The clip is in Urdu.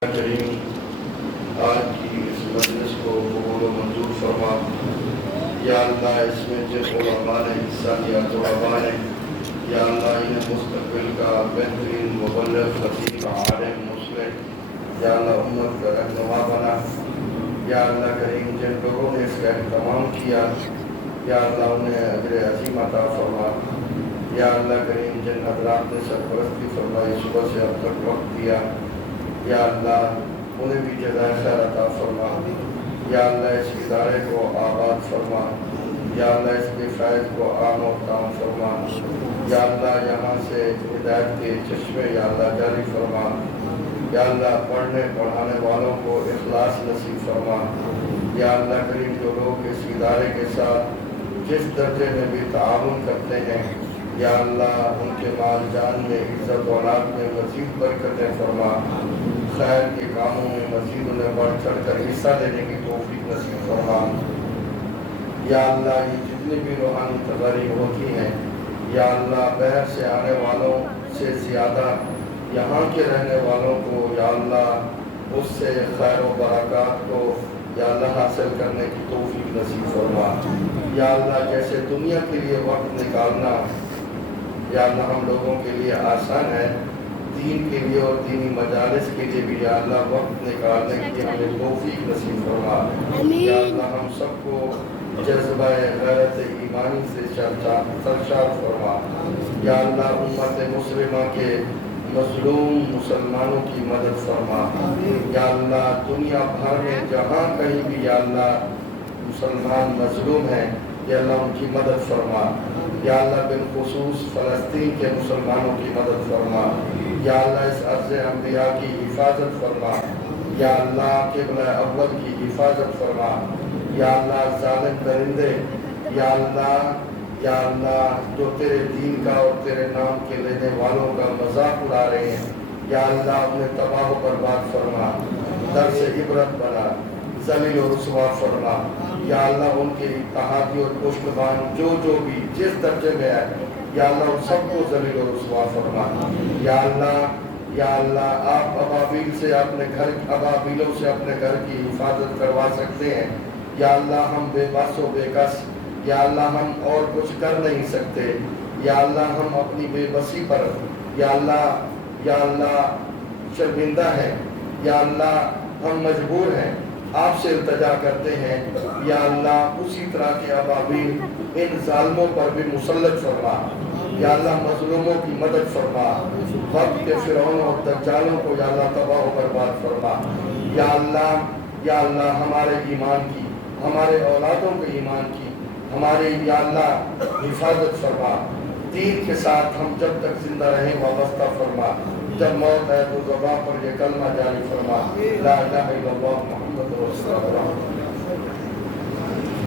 کریم آج کی اس مجلس کو قبول و منظور فرما۔ یا اللہ اس میں جن علماء نے حصہ لیا طلباء نے، یا اللہ انہیں مستقبل کا بہترین مبلغ خطیب عالم مصلح یا اللہ امت کا رہنما بنا۔ یا اللہ کریم جن لوگوں نے اس کا اہتمام کیا یا اللہ انہیں اجر عظیم عطا فرما۔ یا اللہ کریم جن حضرات نے سرپرستی فرمائی صبح سے اب تک وقت دیا، یا اللہ انہیں بھی جزائے خیر عطا فرما۔ یا اللہ اس ادارے کو آباد فرما، یا اللہ اس کے فیض کو عام و تام فرما۔ یا اللہ یہاں سے ہدایت کے چشمے یا اللہ جاری فرما۔ یا اللہ پڑھنے پڑھانے والوں کو اخلاص نصیب فرما۔ یا اللہ کریم جو لوگ اس ادارے کے ساتھ جس درجے میں بھی تعاون کرتے ہیں، یا اللہ ان کے مال جان میں عزت و اولاد میں مزید برکتیں فرما۔ خیر کے کاموں میں مزید انہیں بڑھ چڑھ کر حصہ لینے کی توفیق نصیب فرما۔ یا اللہ یہ جتنی بھی روحانی تقریب ہوتی ہیں، یا اللہ باہر سے آنے والوں سے زیادہ یہاں کے رہنے والوں کو یا اللہ اس سے خیر و برکات کو یا اللہ حاصل کرنے کی توفیق نصیب فرما۔ یا اللہ جیسے دنیا کے لیے وقت نکالنا یا اللہ ہم لوگوں کے لیے آسان ہے، دین کے لیے اور دینی مجالس کے لیے بھی یا اللہ وقت نکالنے کی ہمیں توفیق نصیب فرما۔ یا اللہ ہم سب کو جذبہ غیرت ایمانی سے سرشار فرما۔ یا اللہ امت مسلمہ کے مظلوم مسلمانوں کی مدد فرما۔ یا اللہ دنیا بھر میں جہاں کہیں بھی یا اللہ مسلمان مظلوم ہیں، یا اللہ ان کی مدد فرما۔ یا اللہ بالخصوص فلسطین کے مسلمانوں کی مدد فرما۔ یا اللہ اس عرض انبیاء کی حفاظت فرما۔ یا اللہ قبلہ اول کی حفاظت فرما۔ یا اللہ ظالم درندے یا اللہ جو تیرے دین کا اور تیرے نام کے لینے والوں کا مذاق اڑا رہے ہیں، یا اللہ انہیں تباہ و برباد فرما، درس عبرت بنا، ذلیل و رسوا فرما۔ یا اللہ ان کے اتحادی اور پشتبان جو بھی جس درجے میں ہے، یا اللہ ان سب کو ذلیل و رسوا فرما۔ یا اللہ آپ ابابیلوں سے اپنے گھر کی حفاظت کروا سکتے ہیں۔ یا اللہ ہم بے بس و بے کس، یا اللہ ہم اور کچھ کر نہیں سکتے۔ یا اللہ ہم اپنی بے بسی پر یا اللہ شرمندہ ہیں۔ یا اللہ ہم مجبور ہیں، آپ سے التجا کرتے ہیں۔ یا اللہ اسی طرح کے ابابیل ان ظالموں پر بھی مسلط فرما۔ یا اللہ مظلوموں کی مدد فرما، وقت کے فرعون اور دجالوں کو یا اللہ تباہ و برباد فرما۔ یا اللہ ہمارے ایمان کی، ہمارے اولادوں کے ایمان کی ہماری یا اللہ حفاظت فرما۔ دین کے ساتھ ہم جب تک زندہ رہیں وابستہ فرما، جب موت ہے تو زبان پر یہ کلمہ جاری فرما، لا الہ الا اللہ محمد رسول اللہ۔